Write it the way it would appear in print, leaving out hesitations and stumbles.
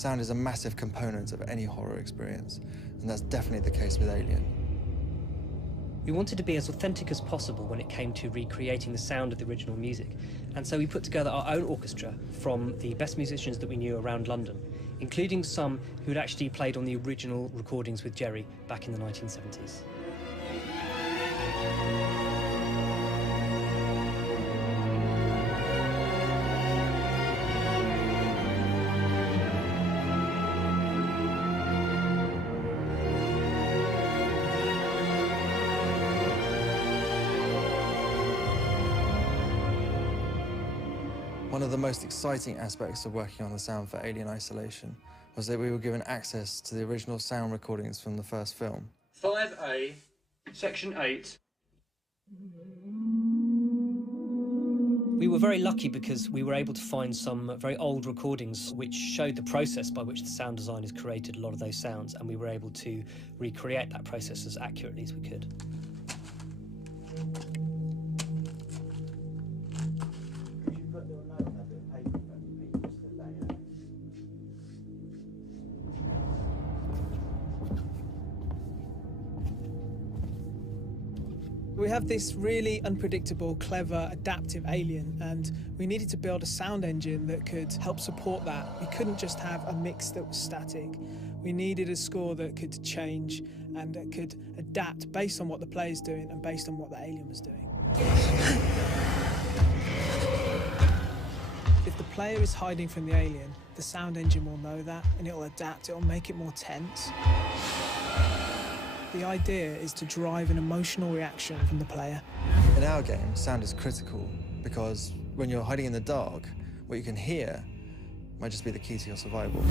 Sound is a massive component of any horror experience, and that's definitely the case with Alien. We wanted to be as authentic as possible when it came to recreating the sound of the original music, and so we put together our own orchestra from the best musicians that we knew around London, including some who'd actually played on the original recordings with Jerry back in the 1970s. One of the most exciting aspects of working on the sound for Alien Isolation was that we were given access to the original sound recordings from the first film. 5A, Section 8. We were very lucky because we were able to find some very old recordings which showed the process by which the sound designers created a lot of those sounds, and we were able to recreate that process as accurately as we could. We have this really unpredictable, clever, adaptive alien, and we needed to build a sound engine that could help support that. We couldn't just have a mix that was static. We needed a score that could change and that could adapt based on what the player's doing and based on what the alien was doing. If the player is hiding from the alien, the sound engine will know that and it'll adapt, it'll make it more tense. The idea is to drive an emotional reaction from the player. In our game, sound is critical because when you're hiding in the dark, what you can hear might just be the key to your survival.